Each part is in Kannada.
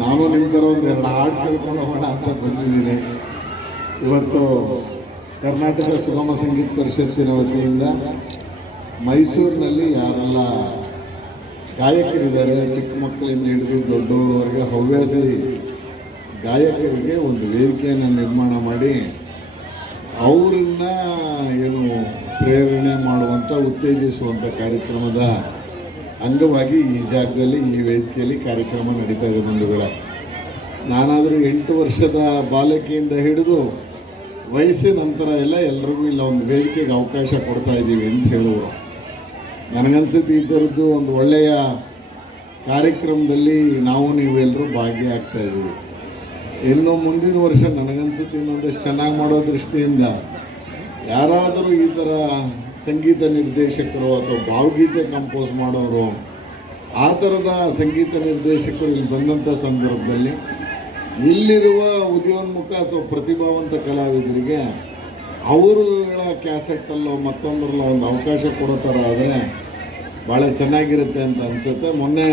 ನಾನು ನಿಮ್ಮ ಥರ ಒಂದೆರಡು ಹಾಡು ಕೇಳ್ಕೊಂಡು ಹೋಗೋಣ ಅಂತ ಬಂದಿದ್ದೀನಿ. ಇವತ್ತು ಕರ್ನಾಟಕ ಸುಗಮ ಸಂಗೀತ ಪರಿಷತ್ತಿನ ವತಿಯಿಂದ ಮೈಸೂರಿನಲ್ಲಿ ಯಾರೆಲ್ಲ ಗಾಯಕರಿದ್ದಾರೆ, ಚಿಕ್ಕ ಮಕ್ಕಳಿಂದ ಹಿಡಿದು ದೊಡ್ಡವರವರೆಗೆ ಹವ್ಯಾಸಿ ಗಾಯಕರಿಗೆ ಒಂದು ವೇದಿಕೆಯನ್ನು ನಿರ್ಮಾಣ ಮಾಡಿ ಅವರನ್ನ ಏನು ಪ್ರೇರಣೆ ಮಾಡುವಂಥ ಉತ್ತೇಜಿಸುವಂಥ ಕಾರ್ಯಕ್ರಮದ ಅಂಗವಾಗಿ ಈ ಜಾಗದಲ್ಲಿ ಈ ವೇದಿಕೆಯಲ್ಲಿ ಕಾರ್ಯಕ್ರಮ ನಡೀತಾ ಇದೆ. ಬಂಧುಗಳೇ, ನಾನಾದರೂ 8 ವರ್ಷದ ಬಾಲಕಿಯಿಂದ ಹಿಡಿದು ವಯಸ್ಸಿನ ನಂತರ ಎಲ್ಲರಿಗೂ ಇಲ್ಲ ಒಂದು ವೇದಿಕೆಗೆ ಅವಕಾಶ ಕೊಡ್ತಾ ಇದ್ದೀವಿ ಅಂತ ಹೇಳಿದ್ರು. ನನಗನ್ಸುತ್ತೆ ಈ ಥರದ್ದು ಒಂದು ಒಳ್ಳೆಯ ಕಾರ್ಯಕ್ರಮದಲ್ಲಿ ನಾವು ನೀವೆಲ್ಲರೂ ಭಾಗಿಯಾಗ್ತಾ ಇದ್ದೀವಿ. ಇನ್ನು ಮುಂದಿನ ವರ್ಷ ನನಗನ್ಸುತ್ತೆ ಇನ್ನೊಂದಷ್ಟು ಚೆನ್ನಾಗಿ ಮಾಡೋ ದೃಷ್ಟಿಯಿಂದ ಯಾರಾದರೂ ಈ ಥರ ಸಂಗೀತ ನಿರ್ದೇಶಕರು ಅಥವಾ ಭಾವಗೀತೆ ಕಂಪೋಸ್ ಮಾಡೋರು, ಆ ಥರದ ಸಂಗೀತ ನಿರ್ದೇಶಕರು ಇಲ್ಲಿ ಬಂದಂಥ ಸಂದರ್ಭದಲ್ಲಿ ಇಲ್ಲಿರುವ ಉದಯೋನ್ಮುಖ ಅಥವಾ ಪ್ರತಿಭಾವಂತ ಕಲಾವಿದರಿಗೆ ಅವರುಗಳ ಕ್ಯಾಸೆಟ್ಟಲ್ಲೋ ಮತ್ತೊಂದರಲ್ಲೋ ಒಂದು ಅವಕಾಶ ಕೊಡೋ ಥರ ಆದರೆ ಭಾಳ ಚೆನ್ನಾಗಿರುತ್ತೆ ಅಂತ ಅನಿಸುತ್ತೆ. ಮೊನ್ನೆ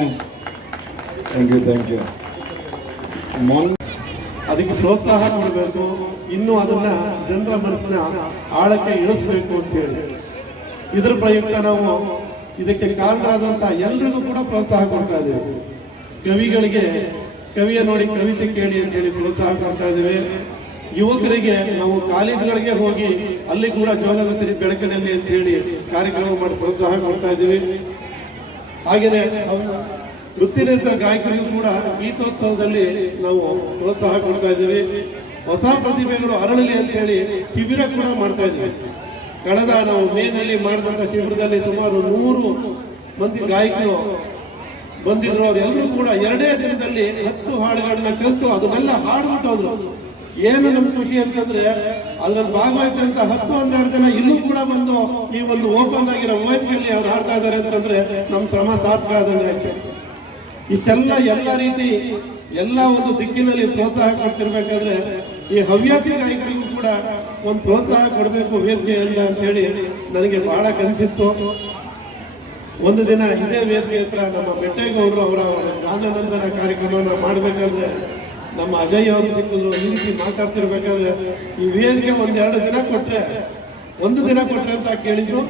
ಥ್ಯಾಂಕ್ ಯು ಮೊನ್ನೆ ಅದಕ್ಕೆ ಪ್ರೋತ್ಸಾಹ ಕೊಡಬೇಕು, ಇನ್ನೂ ಅದನ್ನು ಜನರ ಮನಸ್ಸಿನ ಆಳಕ್ಕೆ ಇಳಿಸ್ಬೇಕು ಅಂತೇಳಿ ಇದರ ಪ್ರಯುಕ್ತ ನಾವು ಇದಕ್ಕೆ ಕಾರಣರಾದಂಥ ಎಲ್ರಿಗೂ ಕೂಡ ಪ್ರೋತ್ಸಾಹ ಕೊಡ್ತಾ ಇದ್ದೀವಿ. ಕವಿಗಳಿಗೆ ಕವಿಯ ನೋಡಿ ಕವಿತೆ ಕೇಳಿ ಅಂತೇಳಿ ಪ್ರೋತ್ಸಾಹ ಕೊಡ್ತಾ ಇದ್ದೀವಿ. ಯುವಕರಿಗೆ ನಾವು ಕಾಲೇಜುಗಳಿಗೆ ಹೋಗಿ ಅಲ್ಲಿ ಕೂಡ ಜೋಗದ ಸಿರಿ ಬೆಳಕಿನಲ್ಲಿ ಅಂತೇಳಿ ಕಾರ್ಯಕ್ರಮ ಮಾಡಿ ಪ್ರೋತ್ಸಾಹ ಕೊಡ್ತಾ ಇದ್ದೀವಿ. ಹಾಗೆಯೇ ವೃತ್ತಿನಿರತ ಗಾಯಕರಿಗೂ ಕೂಡ ಗೀತೋತ್ಸವದಲ್ಲಿ ನಾವು ಪ್ರೋತ್ಸಾಹ ಕೊಡ್ತಾ ಇದ್ದೀವಿ. ಹೊಸ ಪ್ರತಿಭೆಗಳು ಅರಳಲಿ ಅಂತೇಳಿ ಶಿಬಿರ ಕೂಡ ಮಾಡ್ತಾ ಇದ್ದೀವಿ. ಕಳೆದ ನಾವು ಮೇನಲ್ಲಿ ಮಾಡಿದಂಥ ಶಿಬಿರದಲ್ಲಿ ಸುಮಾರು 100 ಮಂದಿ ಗಾಯಕರು ಬಂದಿದ್ರು. ಅವರೆಲ್ಲರೂ ಕೂಡ 2 ದಿನದಲ್ಲಿ 10 ಹಾಡುಗಳನ್ನ ಕಲಿತು ಅದನ್ನೆಲ್ಲ ಹಾಡ್ಬಿಟ್ಟು ಹೋದ್ರು. ಏನು ನಮ್ಮ ಖುಷಿ ಅಂತಂದ್ರೆ ಅದ್ರಲ್ಲಿ ಭಾಗವಹಿಸಿದಂತ 10-12 ಜನ ಇಲ್ಲೂ ಕೂಡ ಬಂದು ಈ ಒಂದು ಓಪನ್ ಆಗಿರೋ ವೇದಿಕೆಯಲ್ಲಿ ಅವ್ರು ಹಾಡ್ತಾ ಇದ್ದಾರೆ ಅಂತಂದ್ರೆ ನಮ್ಮ ಶ್ರಮ ಸಾರ್ಥಕ ಆದಂಗೆ ಆಯ್ತು. ಇಷ್ಟೆಲ್ಲ ಎಲ್ಲ ರೀತಿ ಎಲ್ಲ ಒಂದು ದಿಕ್ಕಿನಲ್ಲಿ ಪ್ರೋತ್ಸಾಹ ಕೊಡ್ತಿರ್ಬೇಕಾದ್ರೆ ಈ ಹವ್ಯಾಸಿ ಗಾಯಕರಿಗೂ ಕೂಡ ಒಂದು ಪ್ರೋತ್ಸಾಹ ಕೊಡಬೇಕು ವೇದಿಕೆಯಲ್ಲಿ ಅಂತ ಹೇಳಿ ನನಗೆ ಬಹಳ ಕನಸಿತ್ತು. ಒಂದು ದಿನ ಇದೇ ವೇದಿಕೆ ಹತ್ರ ನಮ್ಮ ಬೆಟ್ಟೇಗೌಡರು ಅವರ ಗಾನನಂದನ ಕಾರ್ಯಕ್ರಮವನ್ನು ಮಾಡಬೇಕಾದ್ರೆ ನಮ್ಮ ಅಜಯ್ ಅವರು ಸಿಕ್ಕಿದ್ರು. ಈ ರೀತಿ ಮಾತಾಡ್ತಿರ್ಬೇಕಾದ್ರೆ ಈ ವೇದಿಕೆ 1-2 ದಿನ ಕೊಟ್ರೆ, 1 ದಿನ ಕೊಟ್ರೆ ಅಂತ ಕೇಳಿದ್ರು.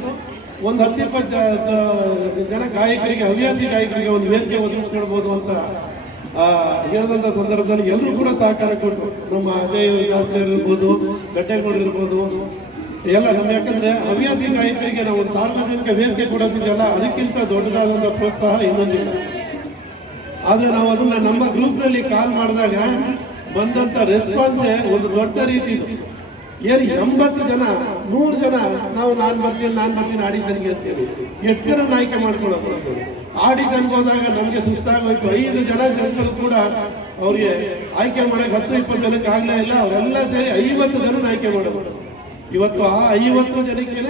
ಒಂದು 10-20 ಜನ ಗಾಯಕರಿಗೆ, ಹವ್ಯಾಸಿ ಗಾಯಕರಿಗೆ ಒಂದು ವೇದಿಕೆ ಒದಗಿಸ್ಕೊಡ್ಬೋದು ಅಂತ ಹೇಳಿದಂಥ ಸಂದರ್ಭದಲ್ಲಿ ಎಲ್ಲರೂ ಕೂಡ ಸಹಕಾರ ಕೊಟ್ಟರು. ನಮ್ಮ ಅಜಯ್ ಶಾಸ್ತ್ರಿ ಇರ್ಬೋದು, ಬೆಟ್ಟೇಗೌಡರು ಇರ್ಬೋದು, ಎಲ್ಲ ನಮ್ಮ ಯಾಕಂದ್ರೆ ಹವ್ಯಾಸಿ ಗಾಯಕರಿಗೆ ನಾವು ಒಂದು ಸಾರ್ವಜನಿಕ ವೇದಿಕೆ ಕೊಡೋದಿದೆಯಲ್ಲ, ಅದಕ್ಕಿಂತ ದೊಡ್ಡದಾದಂಥ ಪ್ರೋತ್ಸಾಹ ಇನ್ನೊಂದಿಲ್ಲ. ಆದ್ರೆ ನಾವು ಅದನ್ನ ನಮ್ಮ ಗ್ರೂಪ್ನಲ್ಲಿ ಕಾಲ್ ಮಾಡಿದಾಗ ಬಂದಂತ ರೆಸ್ಪಾನ್ಸೇ ಒಂದು ದೊಡ್ಡ ರೀತಿ ಇದು. ಏನು 80 ಜನ 100 ಜನ ನಾನು ಬರ್ತೀನಿ ಆಡಿಷನ್ಗೆ ಅಂತೇಳಿ 8 ಜನ ಆಯ್ಕೆ ಮಾಡ್ಕೊಳ್ಳೋದು. ಆಡಿಷನ್ಗೆ ಹೋದಾಗ ನಮಗೆ ಸುಸ್ತಾಗೋಯ್ತು. 5 ಜನ ಜನಗಳು ಕೂಡ ಅವ್ರಿಗೆ ಆಯ್ಕೆ ಮಾಡಕ್ಕೆ 10-20 ಜನಕ್ಕೆ ಆಗ್ಲೇ ಇಲ್ಲ. ಅವರೆಲ್ಲ ಸೇರಿ 50 ಜನ ಆಯ್ಕೆ ಮಾಡೋದು. ಇವತ್ತು ಆ 50 ಜನಕ್ಕೆ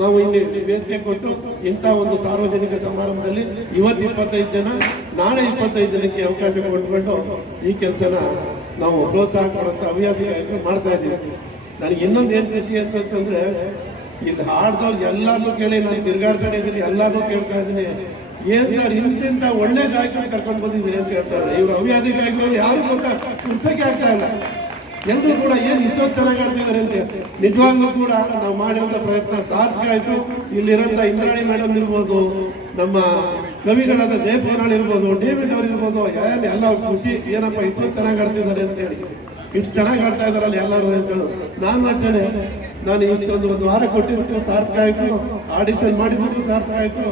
ನಾವು ಇಲ್ಲಿ ವೇದಿಕೆ ಕೊಟ್ಟು ಇಂಥ ಒಂದು ಸಾರ್ವಜನಿಕ ಸಮಾರಂಭದಲ್ಲಿ ಇವತ್ತು 25 ಜನ, ನಾಳೆ 25 ಜನಕ್ಕೆ ಅವಕಾಶ ಕೊಟ್ಕೊಂಡು ಈ ಕೆಲಸನ ನಾವು ಪ್ರೋತ್ಸಾಹ ಕೊಡುವಂಥ ಹವ್ಯಾಸಿ ಮಾಡ್ತಾ ಇದ್ದೀವಿ. ನನಗೆ ಇನ್ನೊಂದು ಏನು ಖುಷಿ ಅಂತಂದ್ರೆ ಇಲ್ಲಿ ಹಾಡ್ದವ್ರು ಎಲ್ಲಾರು ಕೇಳಿ ನಾನು ತಿರ್ಗಾಡ್ತಾನೆ ಇದ್ದೀನಿ, ಎಲ್ಲಾರು ಕೇಳ್ತಾ ಇದ್ದೀನಿ, ಏನ್ ಸರ್ ಇಂತಿಂತ ಒಳ್ಳೆ ಗಾಯಕರು ಕರ್ಕೊಂಡು ಬಂದಿದ್ದೀರಿ ಅಂತ ಹೇಳ್ತಾರೆ. ಇವರು ಹವ್ಯಾಸಿ ಗಾಯಕರು ಯಾರು ಗೊತ್ತಾ ಕುರ್ಸಕ್ಕೆ ಆಗ್ತಾ ಇಲ್ಲ. ಎಲ್ಲರೂ ಕೂಡ ಏನು ಇಷ್ಟೊಂದು ಚೆನ್ನಾಗಿ ಆಡ್ತಿದ್ದಾರೆ ಅಂತ. ನಿಜವಾಗ್ಲೂ ಕೂಡ ನಾವು ಮಾಡಿರುವಂಥ ಪ್ರಯತ್ನ ಸಾರ್ಥಕ ಆಯಿತು. ಇಲ್ಲಿರೋಂಥ ಇಂದ್ರಾಣಿ ಮೇಡಮ್ ಇರ್ಬೋದು, ನಮ್ಮ ಕವಿಗಳಾದ ಜಯಪೂರ್ಣಾಳ್ ಇರ್ಬೋದು, ಡೇವಿಡ್ ಅವ್ರು ಇರ್ಬೋದು, ಎಲ್ಲ ಖುಷಿ ಏನಪ್ಪ ಇಷ್ಟೊಂದು ಚೆನ್ನಾಗಿ ಆಡ್ತಿದ್ದಾರೆ ಅಂತ ಹೇಳಿ. ಇಷ್ಟು ಚೆನ್ನಾಗಿ ಆಡ್ತಾ ಇದ್ದಾರಲ್ಲ ಎಲ್ಲರೂ ಅಂತ ನಾನು ಅಷ್ಟೇ. ನಾನು ಇಷ್ಟೊಂದು 1 ವಾರ ಕೊಟ್ಟಿದ್ದಕ್ಕೂ ಸಾರ್ಥಕ ಆಯಿತು, ಆಡಿಷನ್ ಮಾಡಿದ್ದಕ್ಕೂ ಸಾರ್ಥಕ ಆಯಿತು.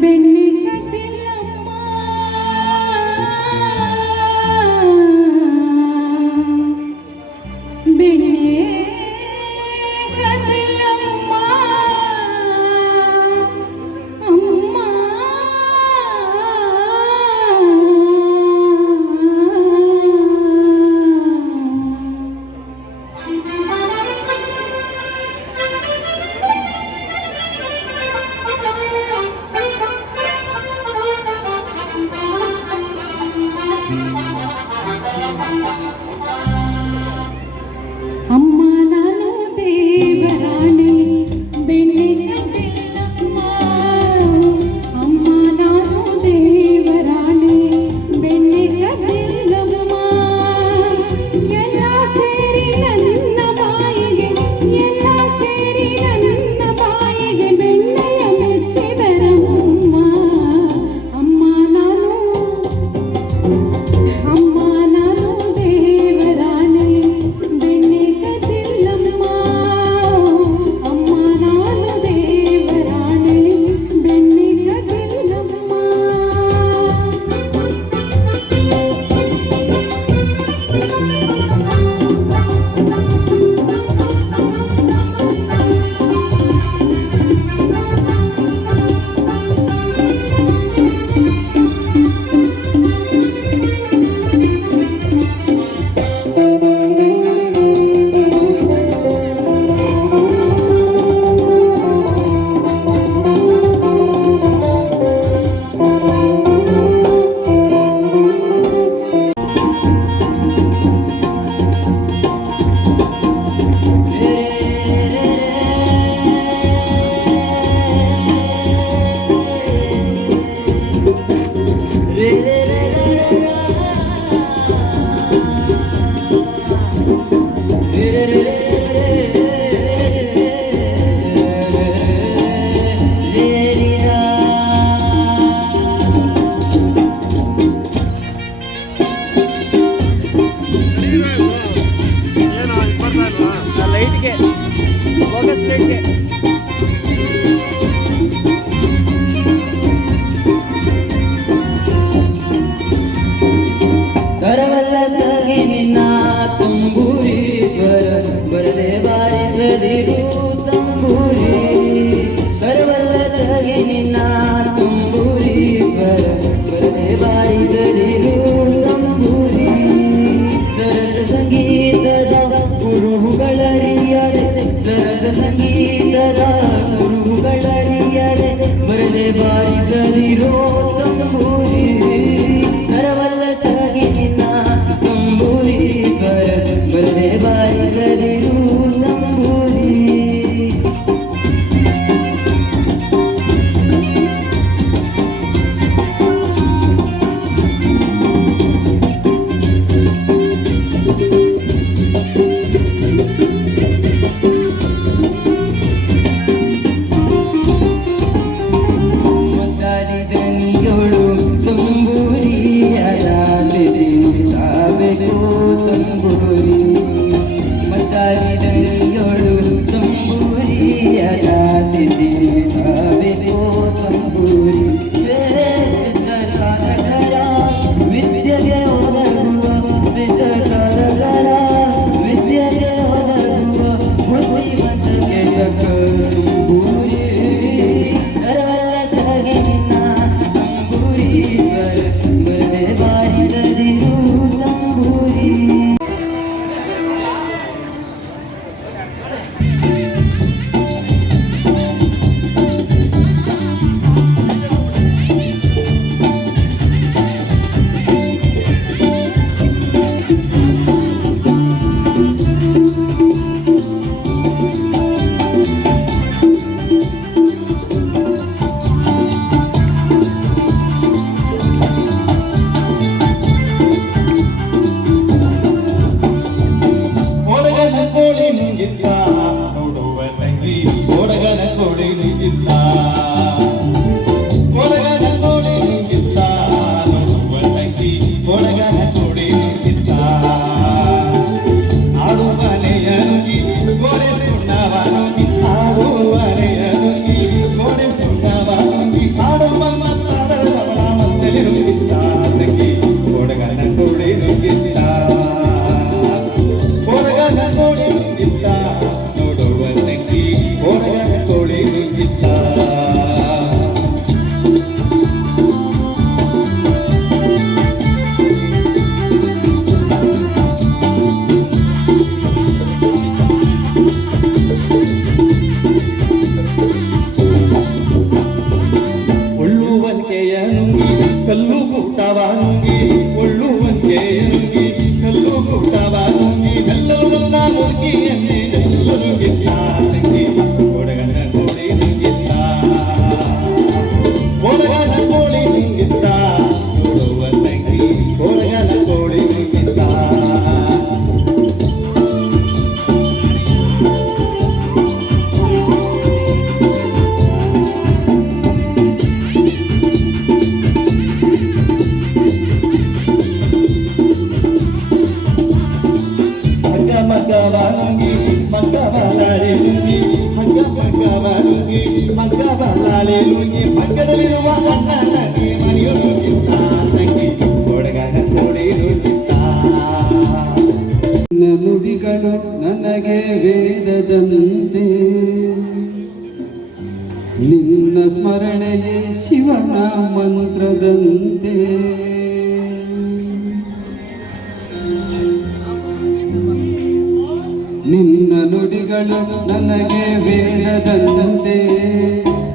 ಬೆಣ್ಣೆ ಕಟ್ಟಿಲ್ಲ ಬಾರಿಸದಿರೋ ತಂಬೂರಿ ಕರವಲ್ಲ ತಗಿ ನಿನ್ನ ತಂಬೂರಿ ಸ್ವರ ಬರದೆ ಬಾರಿಸದಿರೋ ತಂಬೂರಿ ಪಕ್ಕದಲ್ಲಿರುವ ಅಣ್ಣ ತಂಗಿ ಮನೆಯೊಳಗಿದ್ದ ತಂಗಿ ಕೊಡಗನ ಕೊಡಿರುತ್ತಿದ್ದ ನುಡಿಗಳು ನನಗೆ ವೇದದಂತೆ ನಿನ್ನ ಸ್ಮರಣೆಯೇ ಶಿವನ ಮಂತ್ರದಂತೆ ನಿನ್ನ ನುಡಿಗಳು ನನಗೆ ವೇದದಂತೆ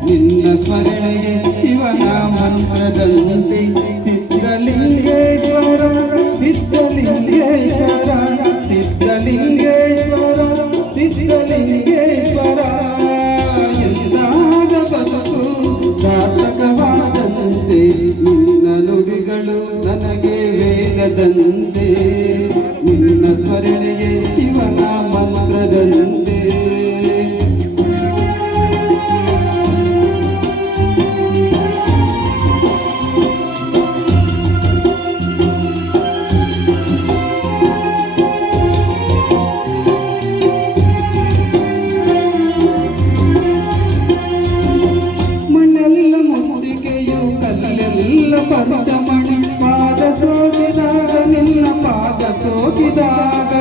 ನಿನ್ನ ಸ್ಮರಣೆಯೇ ಶಿವನ ಮಂತ್ರದಂತೆ ಸಿದ್ಧಲಿಂಗೇಶ್ವರ ಸಿದ್ಧಲಿಂಗೇಶ್ವರ ಸಿದ್ಧಲಿಂಗೇಶ್ವರ ಸಿದ್ಧಲಿಂಗೇಶ್ವರ ಎಂದಾಗ ಬದುಕು ಸಾರ್ಥಕವಾದಂತೆ ನಿನ್ನ ನುಡಿಗಳು ನನಗೆ ವೇದದಂತೆ ನಿನ್ನ ಸ್ಮರಣೆಯೇ ಶಿವನ ಮಂತ್ರದಂತೆ ಮಣ್ಣೆಲ್ಲ ಮುದ್ದಿಗೆಯು ಕಲ್ಲೆಲ್ಲ ಪರುಷಮಣಿ ಪಾದ ಸೋಕಿದಾಗ ನಿನ್ನ ಪಾದ ಸೋಕಿದಾಗ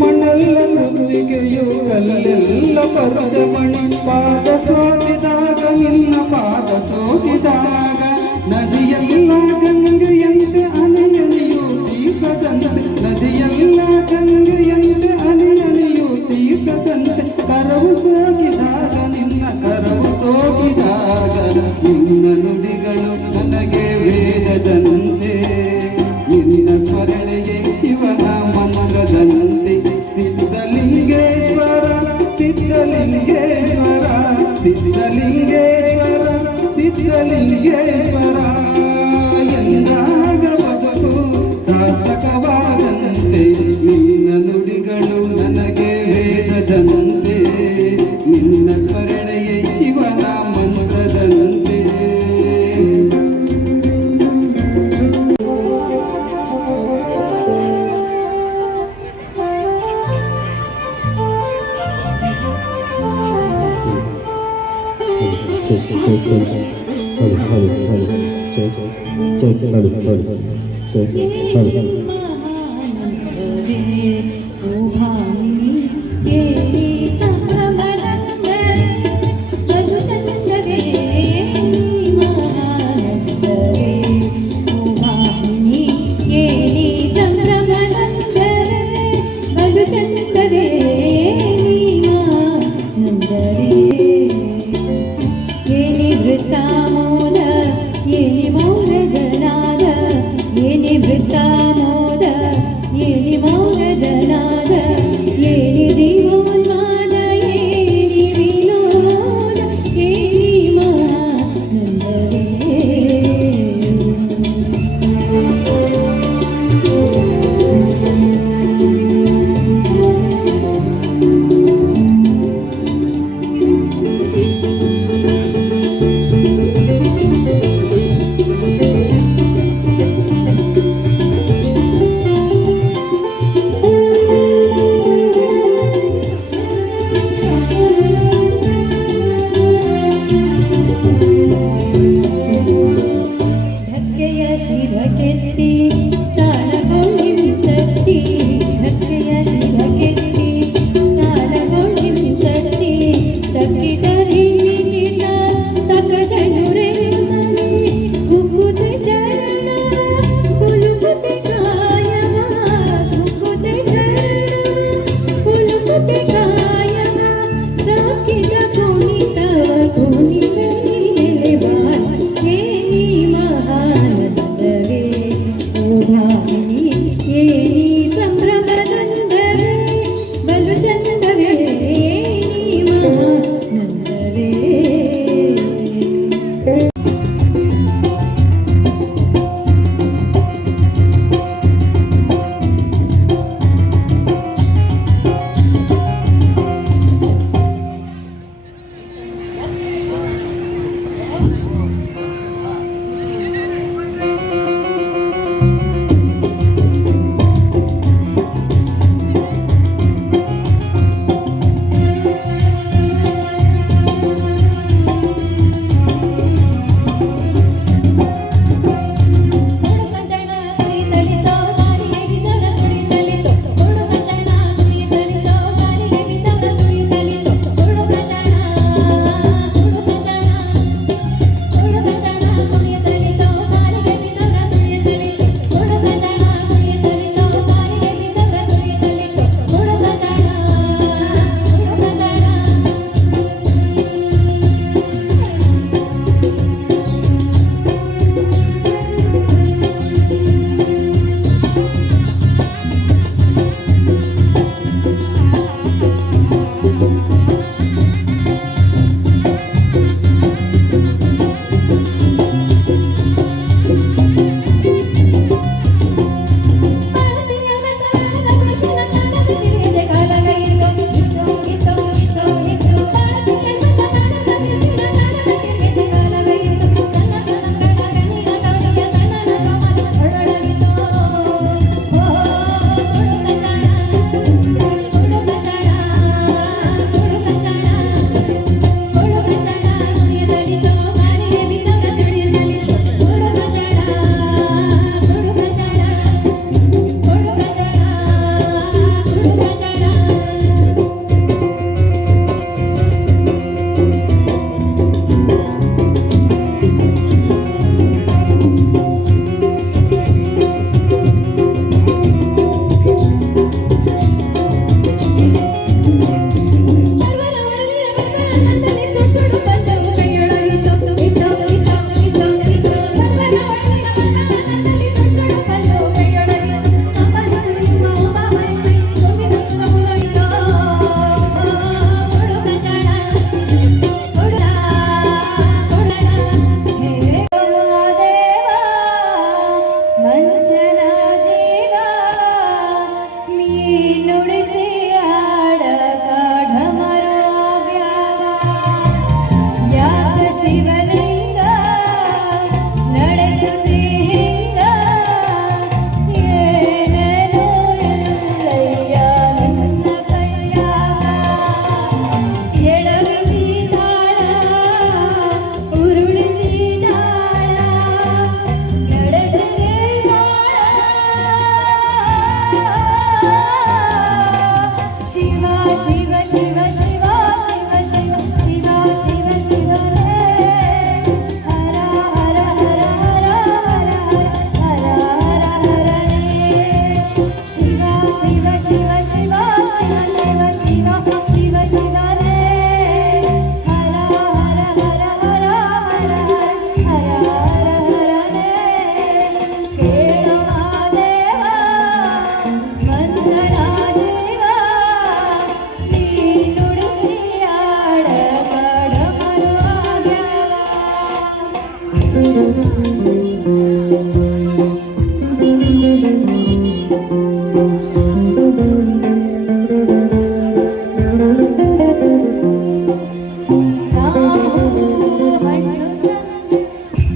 ಮಣ್ಣೆಲ್ಲ ಮುದ್ದಿಗೆಯು ಕಲ್ಲೆಲ್ಲ ಪರುಷಮಣಿ ಪಾದ ಸೋಕಿದಾಗ ನಿನ್ನ ಪಾದ ಸೋಕಿದಾಗ ನದಿಯೆಲ್ಲ ಗಂಗೆಯಂತೆ ಅಲೆಯಲಿಯು ದೀಪದಂತೆ ನದಿಯೆಲ್ಲ ಗಂಗೆಯಂತೆ ಅಲೆಯಲಿಯು ದೀಪದಂತೆ ಕರವು ಸಾಗಿದಾಗ ನಿನ್ನ ಕರವು ಸೋಕಿದಾಗ ನಿನ್ನ ನುಡಿಗಳು ನನಗೆ ವೇದದಂತೆ ನಿನ್ನ ಸ್ಮರಣೆಗೆ ಶಿವನ ಮಂತ್ರದಂತೆ ಸಿದ್ಧಲಿಂಗೇಶ್ವರ ಸಿದ್ಧಲಿಂಗೇಶ್ವರ ಸಿದ್ಧಲಿಂಗೇಶ್ವರ ಸಿದ್ಧಲಿಂಗೇಶ್ವರ ಎಂದಾಗ ಬದುಕು ಸಾರ್ಥಕವಾದಂತೆ ನಿನ್ನ ನುಡಿಗಳು ನನಗೆ ವೇದದಂತೆ ನಿನ್ನ ಸ್ಮರಣೆಯೇ ಶಿವನ ಮಂತ್ರದಂತೆ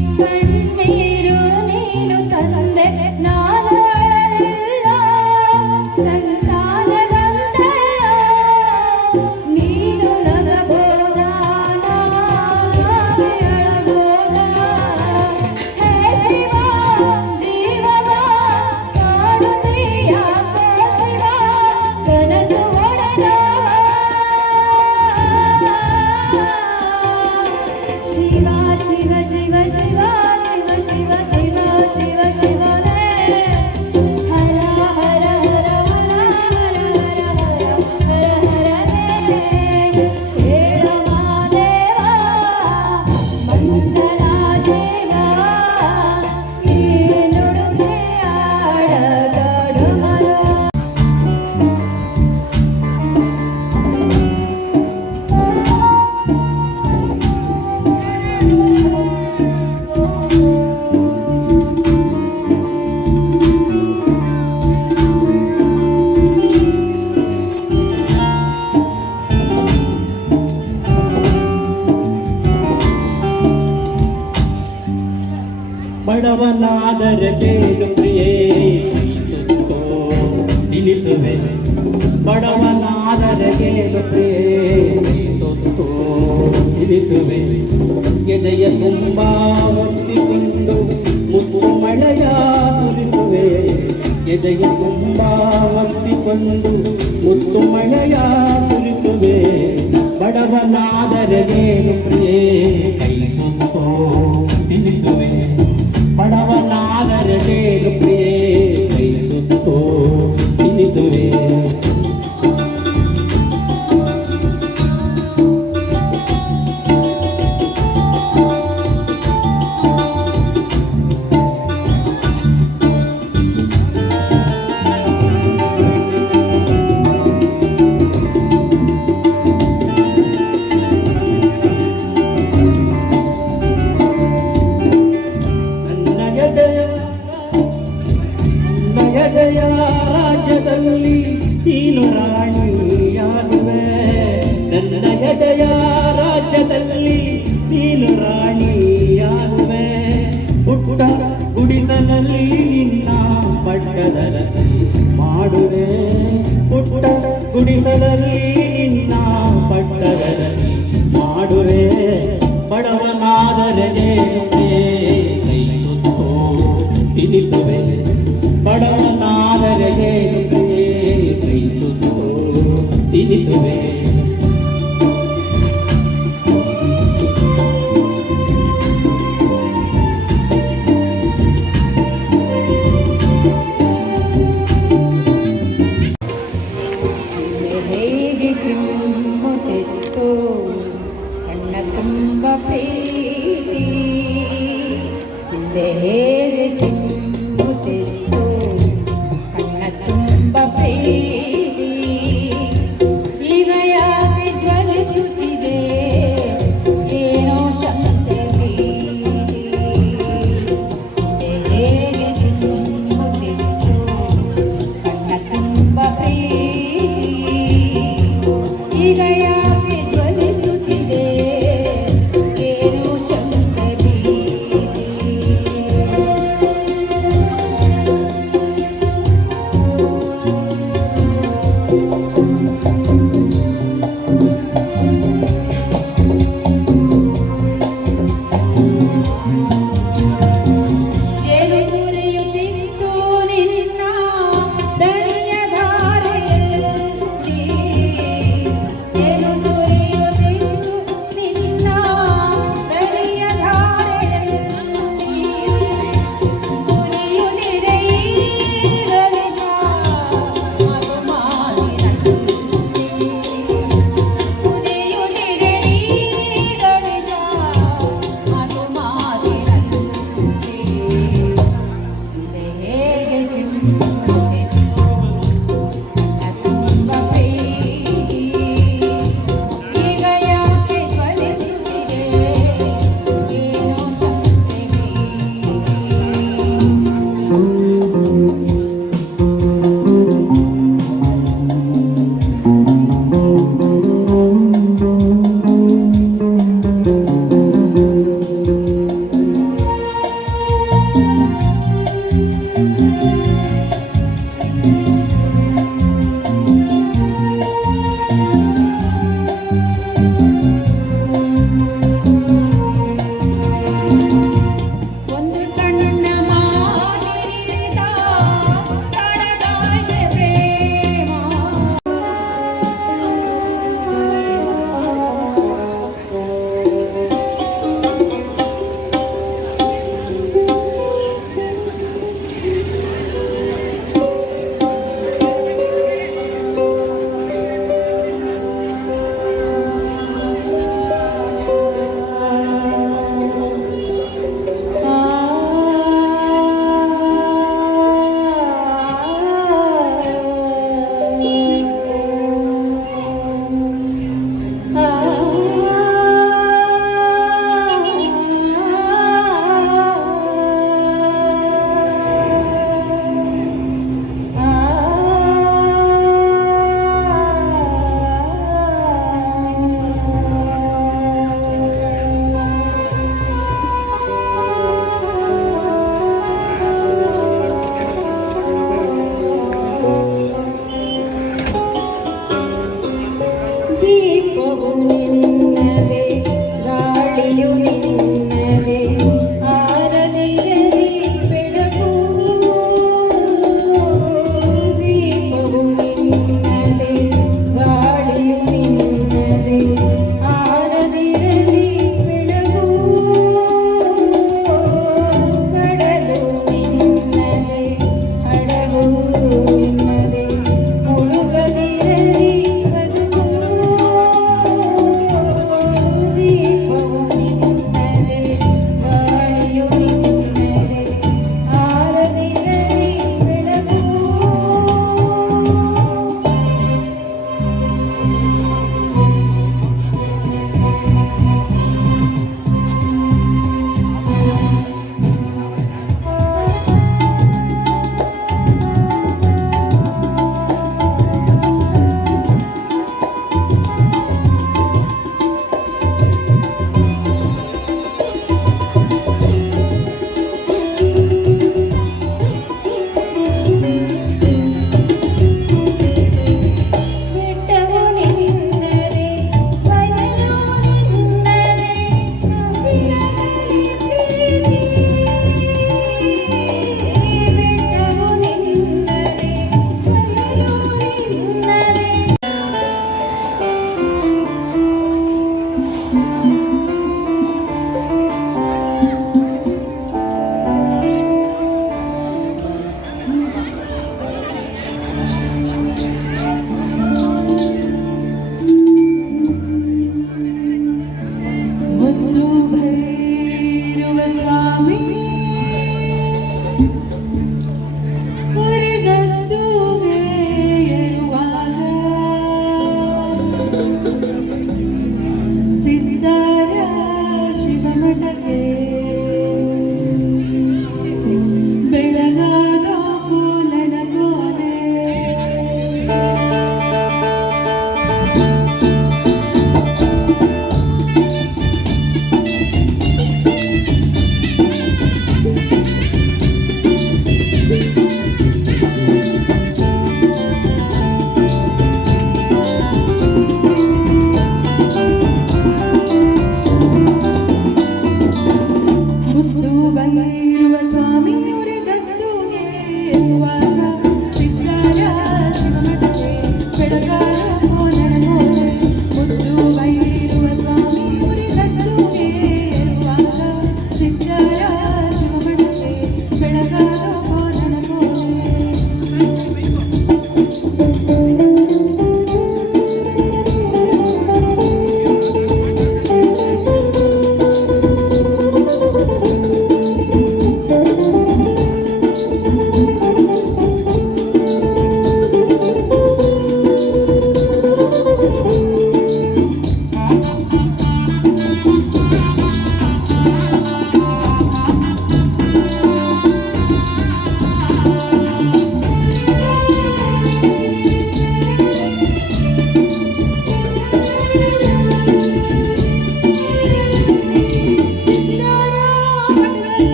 ಕಣ್ಣೀರು ನೀನು ತಂದೆ ನಾನೊಳಲಿಲ್ಲ ಸಂತಾನದಂತೆಲ್ಲ ನೀನು ನಗಬೋದ ನಾನೇ ಅಳಬೋದ ಹೇ ಶಿವ ಜೀವವ ಕಾಡುತ್ತೀಯ ಶಿವ ಕನಸು ಒಡೆದವ ಶಿವ ಶಿವ ಶಿವ ಶಿವ ಶಿವ ಶಿವ ಶಿವ ಶಿವ ಶಿವನೇ ಹರ ಹರ ಹರ ಹರ ಹರ ಹರ ಹರ ಹರನೇ ಹೇಳ ಮಾದೇವ ಮನುಷ್ಯನ ಜೀವ ನೀ ನುಡಿಸಿ ಆಡಗಡಮರು ಬಡವನಾದರೆ ಬೇಗ ಪ್ರಿಯೇ ತುತ್ತೋ ತಿಳಿಸುವೆ ಬಡವನಾದರೆ ಬೇಗ ಪ್ರಿಯೇ ತುತ್ತೋ ತಿಳಿಸುವೆ ಎದೆಯ ತುಂಬ ಒತ್ತಿಕೊಂಡು ಮುತ್ತು ಮಳೆಯ ಸುರಿಸುವೆ ಎದೆಯ ತುಂಬ ಒತ್ತಿಕೊಂಡು ಮುತ್ತು ಮಳೆಯ ಸುರಿಸುವೆ ಬಡವನಾದರೆ ಬೇಗ ಪ್ರಿಯೇ ಕೈ ತುತ್ತೋ ತಿಳಿಸುವೆ ಬಡವನಾದರೆ ಬೇಗ ಪ್ರಿಯೇ ಕೈ ತುತ್ತೋ ತಿಳಿಸುವೆ ನಯದಯ ರಾಜ್ಯದಲ್ಲಿ ನೀನು ರಾಣಿಯಾಗುವೆ ನನ್ನ ಎದೆಯ ರಾಜ್ಯದಲ್ಲಿ ನೀನು ರಾಣಿಯಾಗುವೆ ಪುಟ್ಟ ಗುಡಿಸಲಲ್ಲಿ ನಿನ್ನ ಪಟ್ಟದ ರಸಿ ಮಾಡುವೆ ಪುಟ್ಟ ಗುಡಿಸಲಲ್ಲಿ ನಿನ್ನ ಪಟ್ಟದ ರಸಿ ಮಾಡುವೆ ಬಡವನಾದರೆ ಕೈ ತುತ್ತೋ ತಿಳಿಸುವೆ ಬಡವನಾದರೆ ಕೈ ತುತ್ತೋ ತಿಳಿಸುವೆ ಹೇಗೆ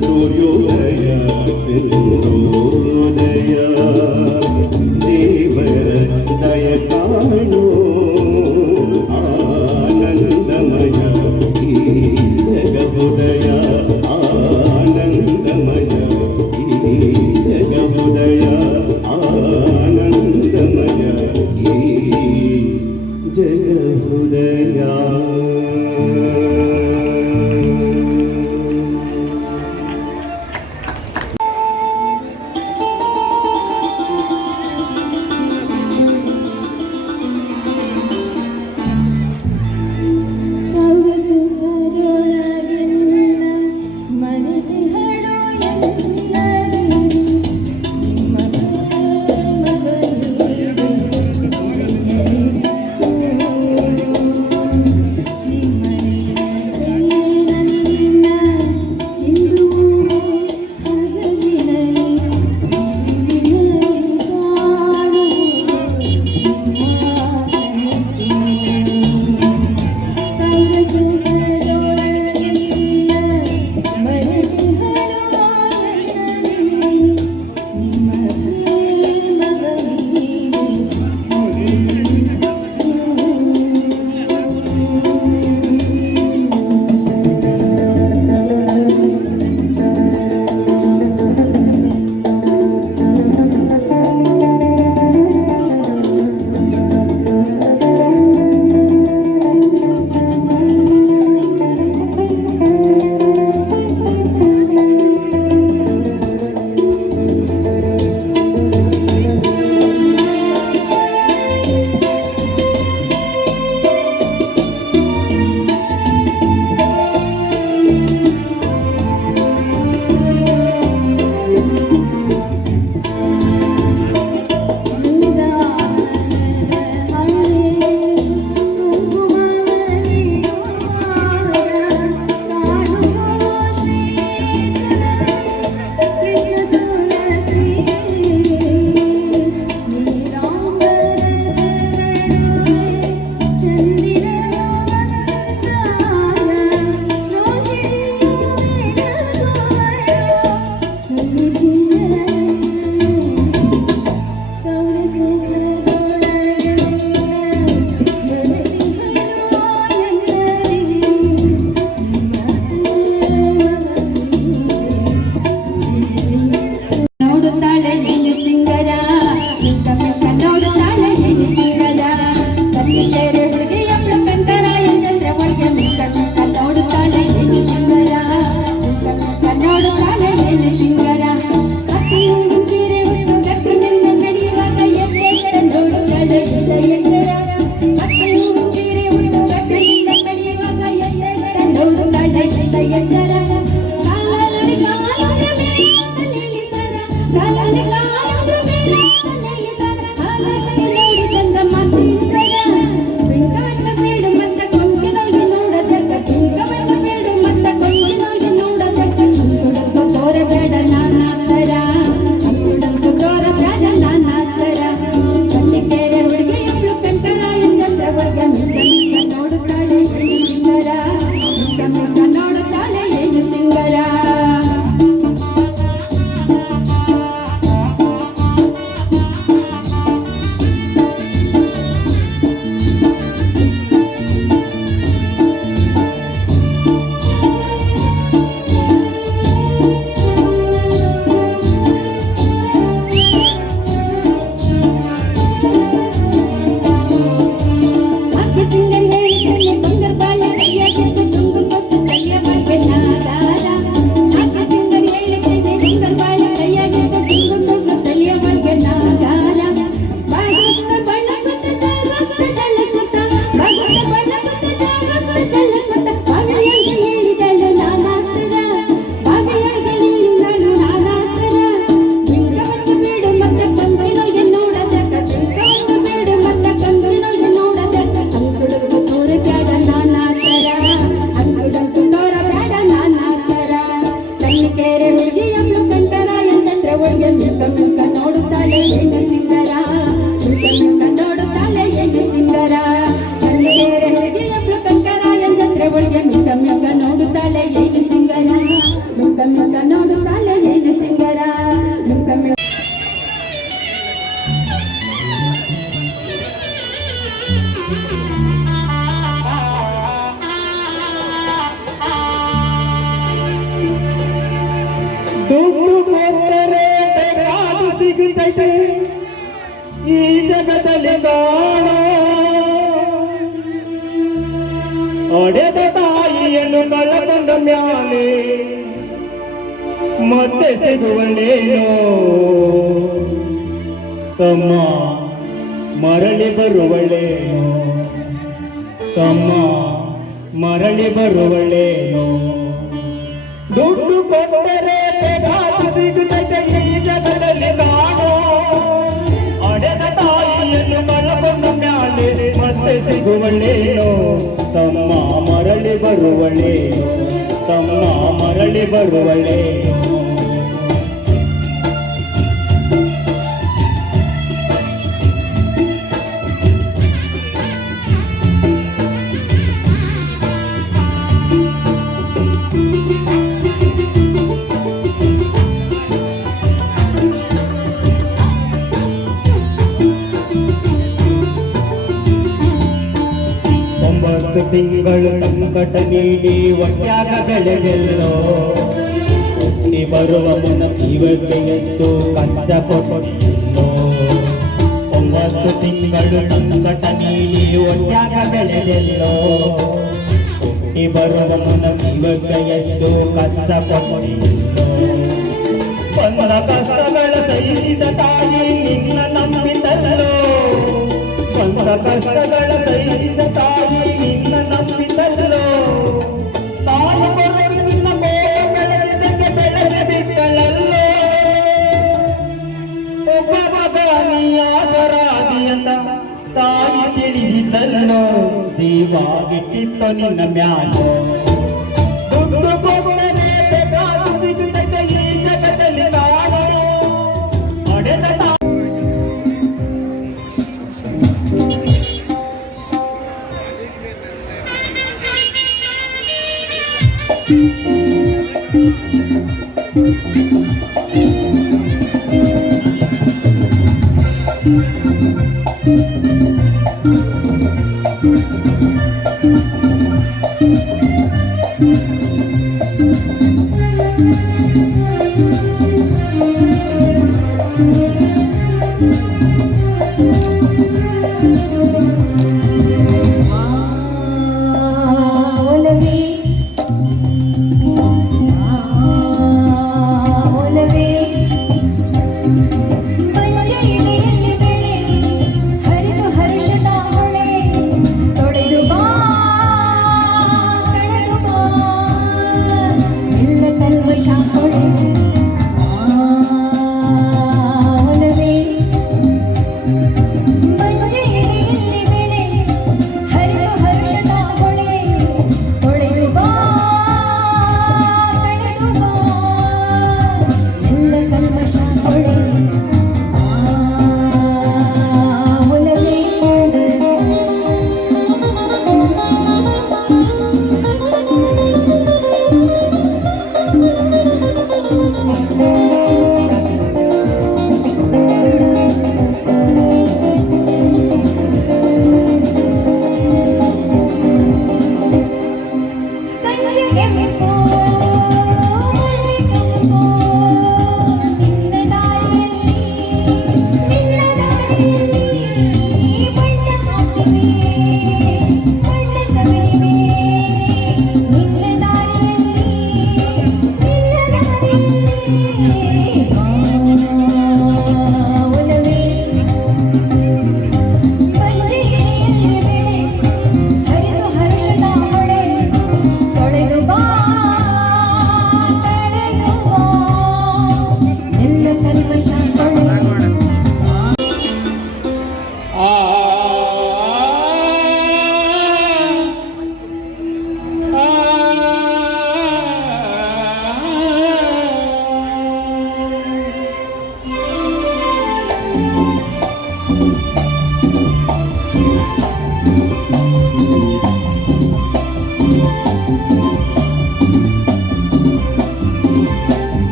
ಸೂರ್ಯೋದಯ ಚಂದ್ರೋದಯ ದೇವರ ದಯ ಕಾಣೋ ಆನಂದಮಯ ಈ ಜಗಹೃದಯ ಆನಂದಮಯ ಈ ಜಗಹೃದಯ ಆನಂದಮಯ ಈ ಜಗಹೃದಯ. ನೋಡುತ್ತಾಳೆ ಮ್ಯಾಲೆ ಮತ್ತೆ ಸಿಗುವಳೇನೋ ತಮ್ಮ ಮರಳಿ ಬರುವಳೇನೋ ತಮ್ಮ ಮರಳಿ ಬರುವಳೇನೋ ದುಡ್ಡು ಕೊಟ್ಟರೆ ಬೇಕಾದ ಸಿಗುತ್ತದೆ ಈ ಜಗದಲ್ಲಿ ಕಾಣೋ ಅಡೆದ ತಾಯಿಯನ್ನು ಕಳಕೊಂಡ ಮ್ಯಾಲೆ ಮತ್ತೆ ಸಿಗುವಳೇನೋ ತಮ್ಮ ಮರಳಿ ಬರುವಳೇನೋ ತಮ್ಮ ಮರಳಿ ಬರುವಳೇನೋ ಒಂಬತ್ತು ತಿಂಗಳು ಸಂಕಟ ನೀಡಿ ಒಟ್ಟಾಗ ಬೆಳೆದೆಲ್ಲೋ ಹುಟ್ಟಿ ಬರುವ ಮುನ್ನ ಜೀವಕ್ಕೆ ಎಷ್ಟು ಕಷ್ಟಪಟ್ಟೋ 9 ತಿಂಗಳು ಸಂಕಟ ನೀಡಿ ಒಟ್ಟಾಗ ಬೆಳೆದೆಲ್ಲೋ ಹುಟ್ಟಿ ಬರುವ ಮುನ್ನ ಜೀವಕ್ಕೆ ಎಷ್ಟು ಕಷ್ಟಪಟ್ಟೋ ಬಂದ ಕಷ್ಟಗಳ ಸಹಿಸಿದ ತಾಯಿ ನಿನ್ನ ನಂಬಿದಲ್ಲೋ ಬಂದ ಕಷ್ಟಗಳ ಸಹಿಸಿದ ತಾಯಿ ನಿನ್ನ ನಂಬಿದಲ್ಲೋ ತಾನು ಕೊನೆಗೆ ನಿನ್ನ ಕೋಪ ಬೆಳೆಸಿದಕ್ಕೆ ಬೆಳೆಸಿ ಬಿಟ್ಟಳಲ್ಲೋ ಒಬ್ಬ ಮಗ ನೀ ಆಸರಾದಿಯಂದ ತಾಯಿ ತಿಳಿದಿದ್ದಲ್ಲೋ ಜೀವಾಗಿಟ್ಟಿತ್ತು ನಿನ್ನ ಮ್ಯಾಲೋ ದುಡ್ಡು ಕೊಟ್ಟರೆ ಬೇಕಾದು ಸಿಗುತ್ತದೆ ಈ ಜಗದಲ್ಲಿ ಕಾಣೋ ಅಡೆದ ಒಲವೇ ಮಂಜ ಎಲೆಯಲ್ಲಿ ಬೆಳೆ ಹರಿಸಿ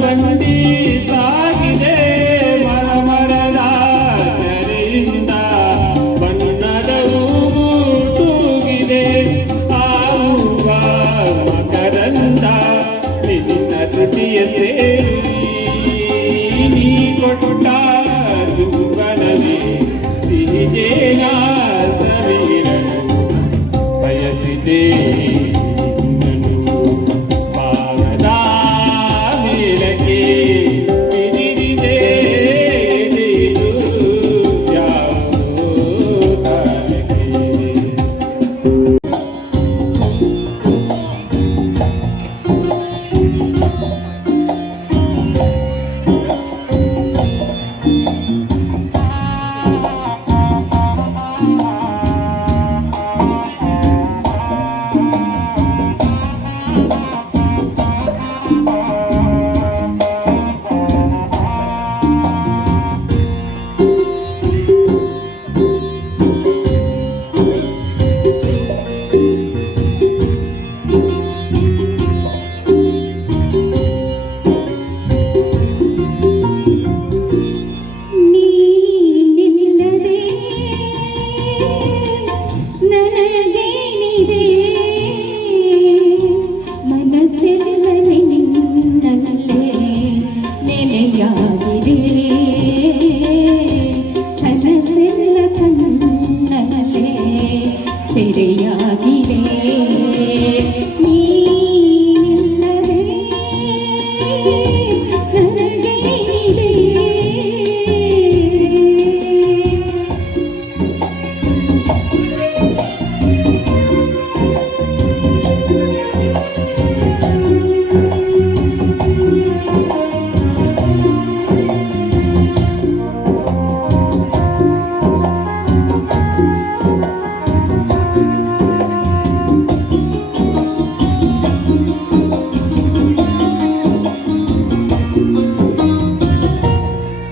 ಬಂಡಿ ಸಾಗಿದೆ ಮರಮರದ ಕೆರೆಯಿಂದ ಬಣ್ಣದ ಹೂವು ತೂಗಿದೆ ಆರುವ ಮಕರಂದ ನಿನ್ನ ತುಟಿಯ ಸೇರಿ ನೀ ಕೊಟ್ಟ ದುಂಬನವೇ ಸಿಹಿಜೇನ ಸವಿರಲು ಬಯಸಿದೆ ನೀನಿಲ್ಲದೆ ನನಗೇನಿದೆ ಮನಸ್ಸೆಲ್ಲ ನಿನ್ನಲ್ಲೇ ನೆಲೆಯಾಗಿದೆ ಕನಸೆಲ್ಲ ಕಣ್ಣಲ್ಲೇ ಸೆರೆಯಾಗಿದೆ ನೀನಿಲ್ಲದೆ ನನಗೇನಿದೆ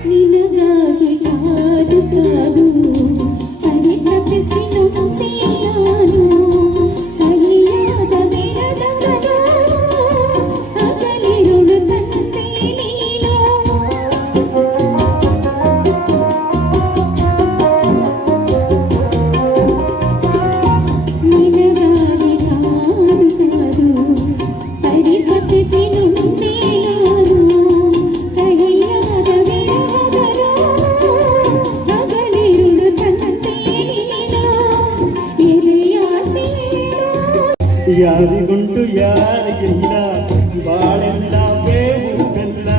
ನಿನಗಾಗಿ ಕಾದು ಕಾದು ಪರಿತಪಿಸಿ ನುಗ್ಗಿದೆ ನಾನು ಕೈಯಾದ ಬಿಡದವನು ಹಗಲಿರುಳು ತಂದೆ ನೀನು ನಿನಗಾಗಿ ಕಾದು ಕಾದು ಪರಿತಪಿಸಿ ನುಗ್ಗಿದೆ ನಾನು ಕೈಯಾದ ಬಿಡದವನು ಹಗಲಿರುಳು ತಂದೆ ನೀನು ಎದೆಯ ಸೇರು ಯಾರಿಗುಂಟು ಯಾರಿಗಿಲ್ಲ ಬಾಳೆಲ್ಲ ಬೇವು ಬೆಲ್ಲ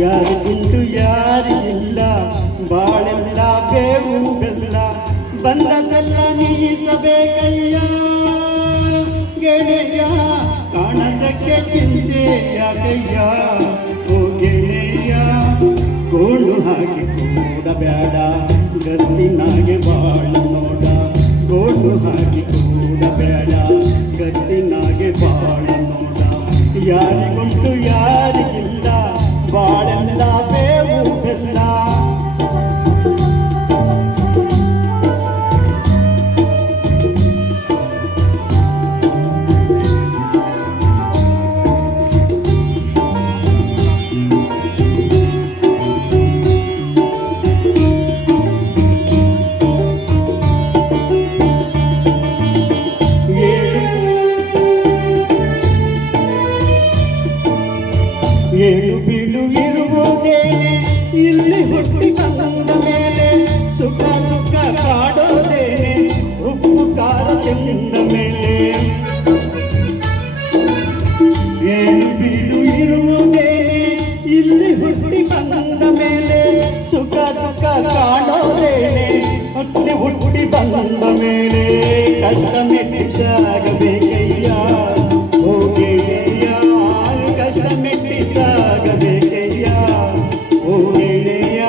ಯಾರಿಗುಂಟು ಯಾರಿಗಿಲ್ಲ ಬಾಳೆಲ್ಲ ಬೇವು ಬೆಲ್ಲ ಬಂದದೆಲ್ಲ ನೀಸಬೇಕಯ್ಯ ಗೆಳೆಯ ಕಾಣದಕ್ಕೆ ಚಿಂತೆ ಯಾಕಯ್ಯ ಓ ಗೆಳೆಯ ಗೋಳು ಹಾಕಿ ಕೂಡಬೇಡ ಗದ್ದಿನಾಗೆ ಬಾಳ ನೋಡ ಗೋಳು ಹಾಕಿ ಕೂಡಬೇಡ ಗದ್ದಿನಾಗೆ ಬಾಳ ನೋಡ ಯಾರಿಗುಂಟು ಯಾರಿಗಿಲ್ಲ ಬಾಳೆಲ್ಲ ಬೇವು ಬೆಲ್ಲ ಏಳು ಬೀಳು ಇರುವುದೇನೆ ಇಲ್ಲಿ ಹುಟ್ಟಿ ಬಂದ ಮೇಲೆ ಸುಖ ದುಃಖ ಕಾಡೋದೇನೆ ಉಪ್ಪು ಖಾರ ತಿಂದ ಮೇಲೆ ಏಳು ಬೀಳು ಇರುವುದೇನೆ ಇಲ್ಲಿ ಹುಟ್ಟಿ ಬಂದ ಮೇಲೆ ಸುಖ ದುಃಖ ಕಾಡೋದೇನೆ ಹುಟ್ಟಿ ಬಂದ ಮೇಲೆ ಕಷ್ಟ ಮೆಟ್ಟಿಸಾಗಬೇಕಯ್ಯ ಓ ಗೆಳೆಯ ಕಷ್ಟ ಮೆಟ್ಟಿಸಾಗಬೇಕಯ್ಯ ಓ ಗೆಳೆಯ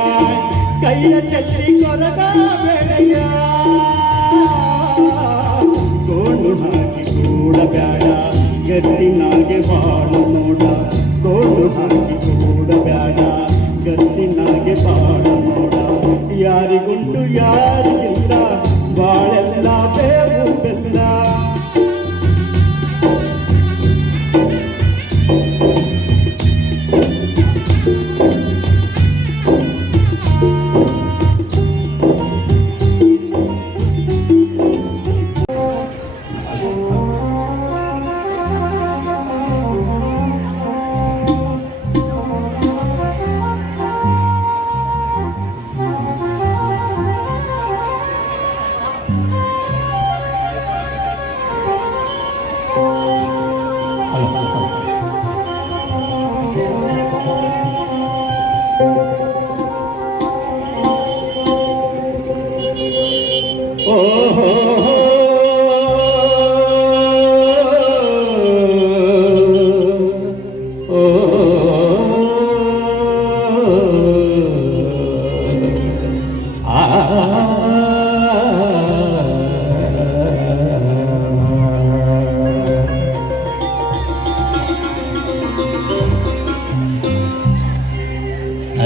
ಕೈಯ ಚಚ್ಚಿ ಕೊರಗ ಬೆಳೆಯ ಗೋಳು ಹಾಕಿ ಕೂಡಬೇಡ ಗದ್ದಿನಾಗೆ ಬಾಳ ನೋಡ ಗೋಳು ಹಾಕಿ ಕೂಡಬೇಡ ಗದ್ದಿನಾಗೆ ಬಾಳ ನೋಡ ಯಾರಿಗುಂಟು ಯಾರಿಗಿಲ್ಲ ಬಾಳೆಲ್ಲ ಬೇವು ಬೆಲ್ಲ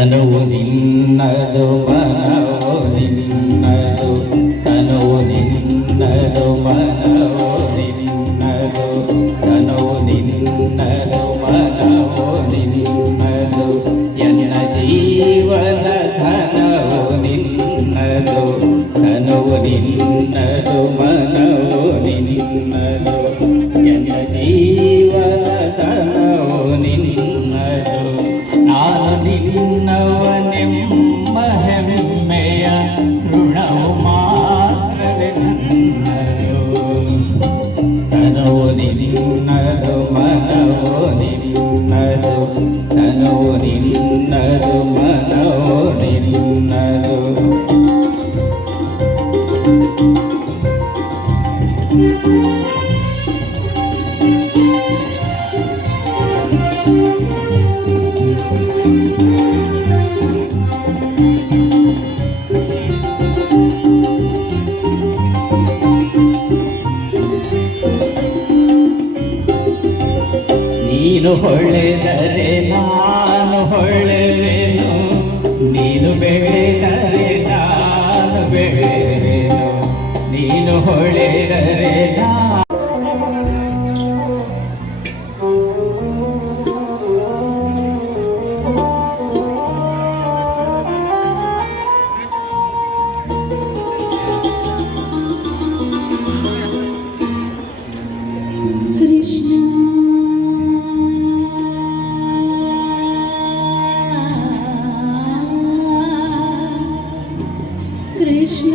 ತನುವು ನಿನ್ನದು ಮನವು ನಿನ್ನದು ತನುವು ನಿನ್ನದು ಮನವು ನಿನ್ನದು ತನುವು ನಿನ್ನದು ಮನವು ನಿನ್ನದು ಎನ್ನ ಜೀವನ ಧನವು ನಿನ್ನದು ತನುವು ನಿನ್ನದು ಮನವು ನಿನ್ನದು ಎನ್ನ ಜೀವನ ಧನವು ನಿನ್ನದು ನಾನು ನಿನ್ನವನೆಂಬ ಹೆಮ್ಮೆಯ ಋಣವು ಮಾತ್ರವೇ ನನ್ನದು ತನುವು ನಿನ್ನದು ಮನವು ನಿನ್ನದು ತನುವು ನಿನ್ನದು ಮನವು ನಿನ್ನದು ನೀನು ಹೊಳೆದರೆ ನಾನು ಹೊಳೆವೆನು ನೀನು ಬೆಳೆದರೆ ನಾನು ಬೆಳೆವೆನು ನೀನು ಹೊಳೆದರೆ ಕೃಷ್ಣ ಕೃಷ್ಣ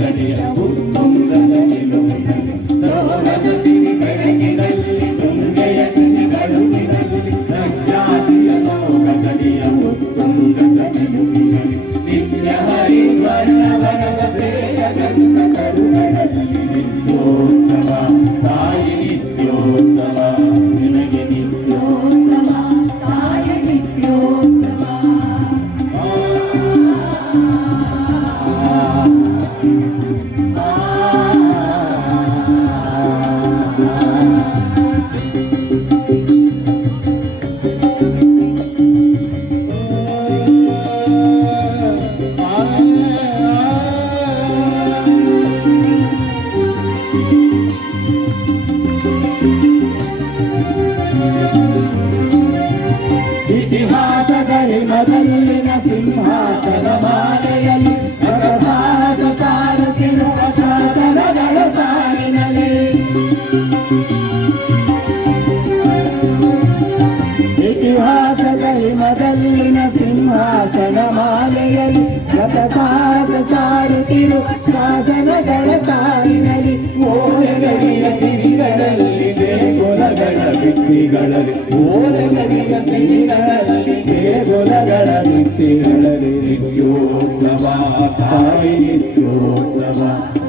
ಗಡಿಯ ಉತ್ತುಂಗದ ನಿಲುವಿನಲ್ಲಿ ಸೋಲದ ಸಿರಿ ಬೆಳಕಿನಲ್ಲಿ ತುಂಗೆಯ ತುದಿಗಳುವಿನಲ್ಲಿ ಪ್ರಖ್ಯಾತಿಯ ಲೋಕ ಗಡಿಯ ಉತ್ತುಂಗದ ನಿಲುವಿನಲ್ಲಿ ನಿತ್ಯ ಹರಿದ್ವರ್ಣವನದ ಪ್ರೇಯಗಂಧ ಕರುಗಳಲ್ಲಿ ನಿತ್ಯೋತ್ಸವ ತಾಯಿ ನಿತ್ಯೋತ್ಸವ ನಿನಗೆ ನಿತ್ಯೋತ್ಸವ ತಾಯ ನಿತ್ಯೋತ್ಸವ ಇತಿಹಾಸದ ಹಿಮದಲ್ಲಿನ ಸಿಂಹಾಸನ ಮಾಲೆಯಲ್ಲಿ ಸಾಹಸ ಸಾರುತ್ತಿರುವ ಶಾಸನಗಳ ಸಾಲಿನಲ್ಲಿ ಇತಿಹಾಸದ ಹಿಮದಲ್ಲಿನ ಸಿಂಹಾಸನ ಮಾಲೆಯಲ್ಲಿ ಸಾಹಸ ಸಾರುತ್ತಿರುವ ಶಾಸನಗಳ ಸಾಲಿನಲ್ಲಿ ಓಲೆಗರಿಯ ಸಿರಿಗಳಲ್ಲಿ ದೇಗುಲಗಳ ಭಿತ್ತಿಗಳಲ್ಲಿ ಓಲೆಗರಿಯ ಸಿರಿಗಳಲ್ಲಿ ದೇಗುಲಗಳ ಭಿತ್ತಿಗಳಲ್ಲಿ ನಿತ್ಯೋತ್ಸವ ತಾಯಿ ನಿತ್ಯೋತ್ಸವ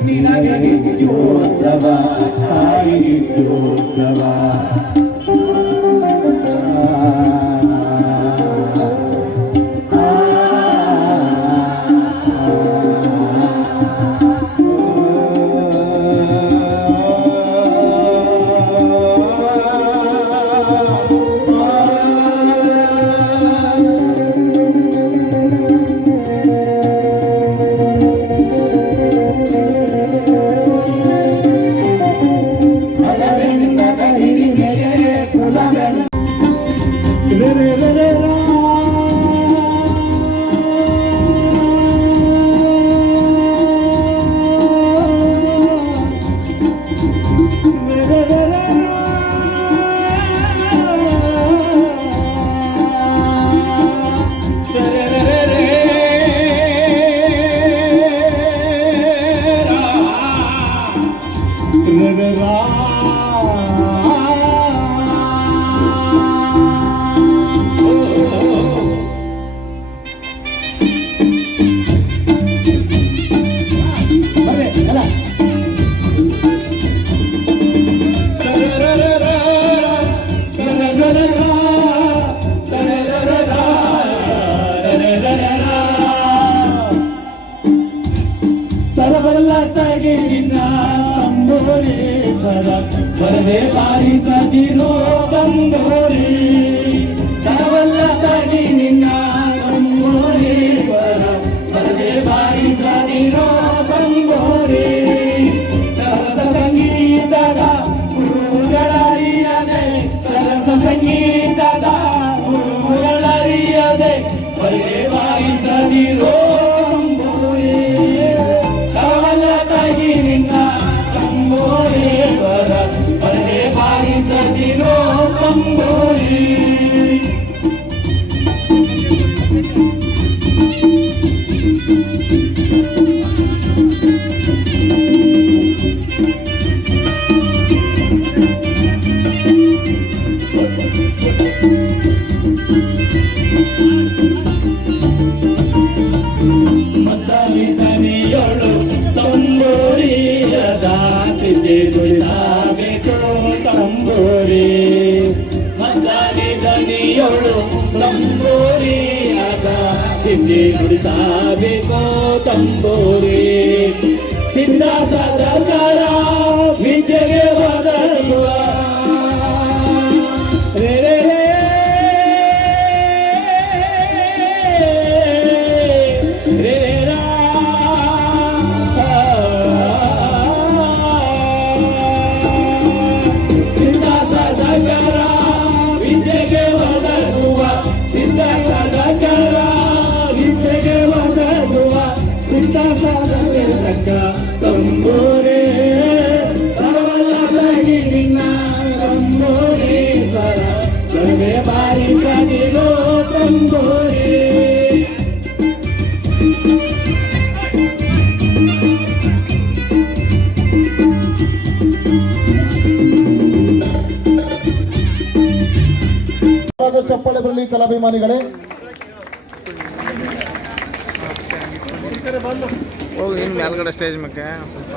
ನಿನಗೆ ನಿತ್ಯೋತ್ಸವ ತಾಯಿ ನಿತ್ಯೋತ್ಸವ ಬರದೆ ಬಾರಿಸದಿರೋ ಬಂದೋರಿ ತರವಲ್ಲ ತಗಿ ನಿನ್ನ ಬಂದೋರೀಶ್ವರ ಬರದೆ ಬಾರಿಸದಿರೋ ಬಂದೋರಿ ಸರಸ ಸಂಗೀತದ ಗುರುಗಳರಿಯದೆ ಸರಸ ಸಂಗೀತದ ಗುರುಗಳರಿಯದೆ ಬರದೆ ಬಾರಿಸದಿರೋ ಬಂದೋರಿ ತರವಲ್ಲ ತಗಿ ನಿನ್ನ ತಂಬೋರೀಶ್ವರ ಬರದೆ ಬಾರಿಸದಿರೋ ತಂಬೋರಿ ಮದ್ದಲಿ ದನಿಯೊಳು ತಂಬೋರಿಯದ ತಿದ್ದೆ ತುಳಿಸಬೇಕು ತಂಬೋರಿ ಮದ್ದಲಿ ದನಿಯೊಳು ತಂಬೋರಿಯದ ತಿದ್ದೆ ತುಳಿಸಬೇಕು ತಂಬೋರಿ ಸಿದ್ಧ ಸದಕರ ವಿದ್ಯೆಗೆ ಒದಗುವ ರೇ ರೇ ರೇ ವಿದ್ಯೆಗೆ ಒದಗುವ ಸಿದ್ಧ ಸಾಧಕರ ವಿದ್ಯೆಗೆ ಒದಗುವ ಸಿದ್ಧ ಸಾಧಕ ತಂಬೋರೆ ತರವಲ್ಲ ತಗಿ ನಿನ್ನ ತಂಬೋರೀಶ್ವರ ಬರದೆ ಬಾರಿಸದಿರೋ ತಂಬೋರೆ ಕಲಾಭಿಮಾನಿಗಳೇ. ಹೋಗಿ ಇನ್ನು ಮೇಲ್ಗಡೆ ಸ್ಟೇಜ್ ಮೇಲೆ ಸ್ವಲ್ಪ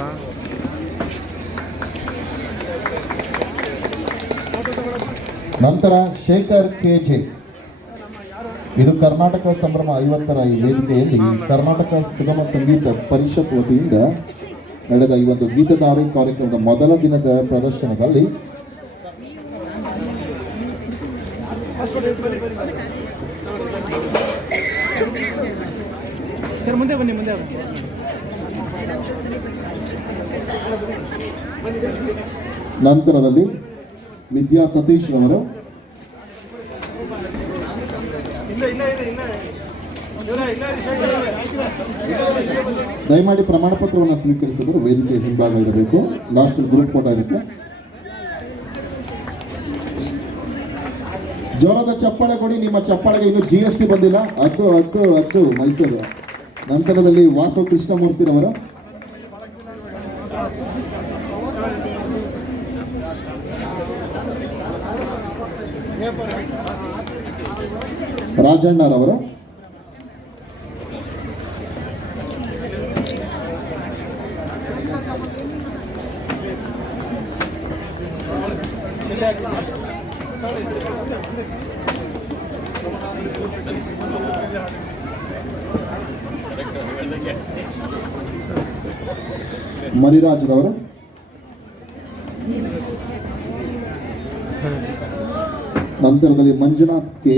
ನಂತರ ಶೇಖರ್ ಕೆಜೆ. ಇದು ಕರ್ನಾಟಕ ಸಂಭ್ರಮ 50ರ ಈ ವೇದಿಕೆಯಲ್ಲಿ ಕರ್ನಾಟಕ ಸುಗಮ ಸಂಗೀತ ಪರಿಷತ್ ವತಿಯಿಂದ ನಡೆದ ಈ ಒಂದು ಗೀತಧಾರೆ ಕಾರ್ಯಕ್ರಮದ ಮೊದಲ ದಿನದ ಪ್ರದರ್ಶನದಲ್ಲಿ ನಂತರದಲ್ಲಿ ವಿದ್ಯಾ ಸತೀಶ್ ಅವರು ದಯಮಾಡಿ ಪ್ರಮಾಣ ಪತ್ರವನ್ನು ಸ್ವೀಕರಿಸಿದರೆ ವೇದಿಕೆ ಹಿಂಭಾಗ ಇರಬೇಕು. ಲಾಸ್ಟ್ ಗ್ರೂಪ್ ಫೋಟೋ ಇರುತ್ತೆ. ಜೋರದ ಚಪ್ಪಾಳೆ ಕೊಡಿ. ನಿಮ್ಮ ಚಪ್ಪಾಳೆಗೆ ಇನ್ನು GST ಬಂದಿಲ್ಲ. ಅದು ಮೈಸೂರು. ನಂತರದಲ್ಲಿ ವಾಸವ್ ಕೃಷ್ಣಮೂರ್ತಿರವರು, ರಾಜಣ್ಣರವರು, ಮರಿರಾಜ್ರವರು, ನಂತರದಲ್ಲಿ Manjunath K,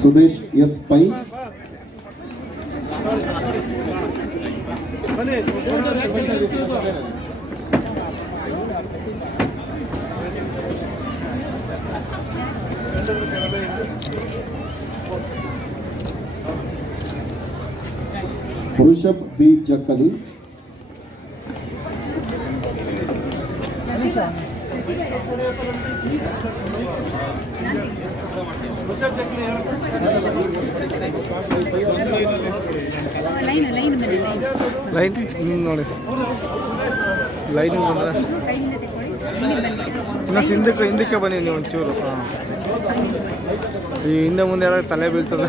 Sudesh S Pai, Rishabh B Jakkali, line ನೋಡಿ, ಲೈನ್ ಬಂದ್ರೆ ಇನ್ನು ಹಿಂದಕ್ಕೆ ಬನ್ನಿ ನೀವು ಒಂಚೂರು. ಈ ಹಿಂದೆ ಮುಂದೆ ಎಲ್ಲ ತಲೆ ಬೀಳ್ತದೆ.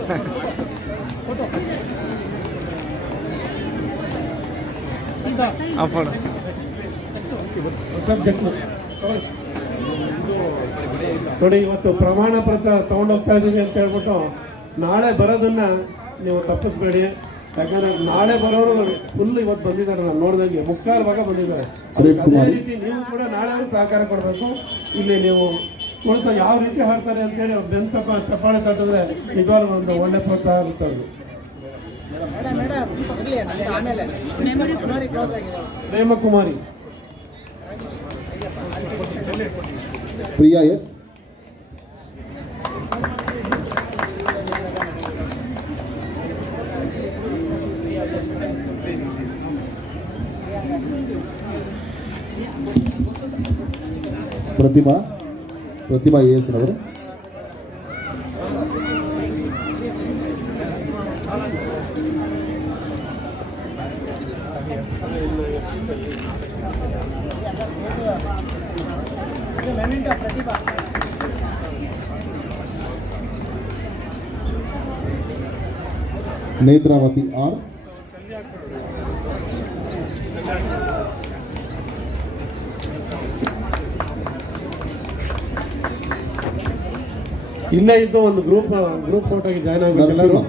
ಆಫ್ ನೋಡಿ, ಇವತ್ತು ಪ್ರಮಾಣ ಪತ್ರ ತೊಗೊಂಡೋಗ್ತಾ ಇದ್ದೀವಿ ಅಂತ ಹೇಳ್ಬಿಟ್ಟು ನಾಳೆ ಬರೋದನ್ನ ನೀವು ತಪ್ಪಿಸ್ಬೇಡಿ. ಯಾಕಂದ್ರೆ ನಾಳೆ ಬರೋರು ಫುಲ್ ಇವತ್ತು ಬಂದಿದ್ದಾರೆ. ನಾನು ನೋಡಿದಂಗೆ 3/4 ಭಾಗ ಬಂದಿದ್ದಾರೆ. ಅದೇ ರೀತಿ ನೀವು ಕೂಡ ನಾಳೆ ಸಹಕಾರ ಕೊಡಬೇಕು. ಇಲ್ಲಿ ನೀವು ಕುಳಿತು ಯಾವ ರೀತಿ ಹಾಡ್ತಾರೆ ಅಂತೇಳಿ ಅವ್ರು ಚಪ್ಪಾಳೆ ತಟ್ಟಿದ್ರೆ ನಿಜವಾಗ್ಲೂ ಒಂದು ಒಳ್ಳೆ ಪ್ರೋತ್ಸಾಹ ಆಗುತ್ತೆ. ಪ್ರೇಮಕುಮಾರಿ, ಪ್ರಿಯಾ ಎಸ್, ಪ್ರತಿಭಾ ಎಸ್ ರವರು, ನೇತ್ರಾವತಿ ಆರ್, ಇಲ್ಲೇ ಇದ್ದು ಒಂದು ಗ್ರೂಪ್ ಫೋಟೋಗೆ ಜಾಯ್ನ್ ಆಗಬೇಕು ಎಲ್ಲರೂ.